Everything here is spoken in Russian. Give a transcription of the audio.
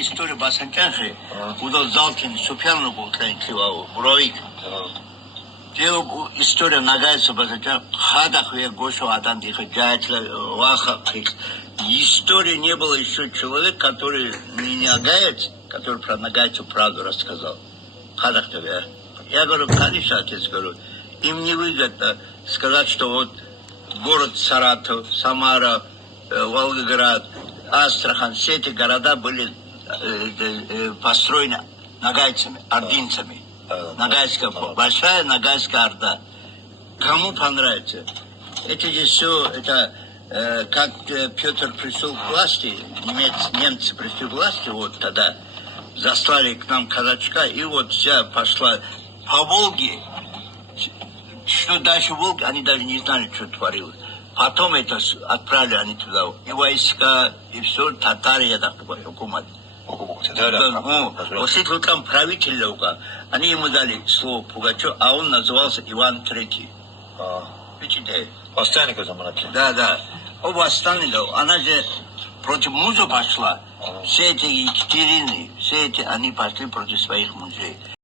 история Басанчанхи, удал Залкин, Супяну был крайнего, Буровик. История нагается Басанчан, Хадах я Гошу Адан Дихаджатля, Ваха. История не было еще человек, который не нагается, который про нагайцу правду рассказал. Хадах тебе. Я говорю, конечно, отец, говорю, им не выгодно сказать, что вот город Саратов, Самара, Волгоград, Астрахань, все эти города были построены нагайцами, ординцами. Нагайская, большая Нагайская орда. Кому понравится? Это же все, это как Петр пришел к власти, немцы пришли к власти, вот тогда заслали к нам казачка, и вот вся пошла по Волге. Что дальше Волги, они даже не знали, что творилось. Потом это отправили они туда, и войска, и все, татары, я так понимаю, хукумат. Вот это там правитель, они ему дали слово Пугачев, а он назывался Иван Третий. Видите? Восстанник заманали. Да. Оба восстали, она же против мужа пошла. Все эти Екатерины, все эти, они пошли против своих мужей.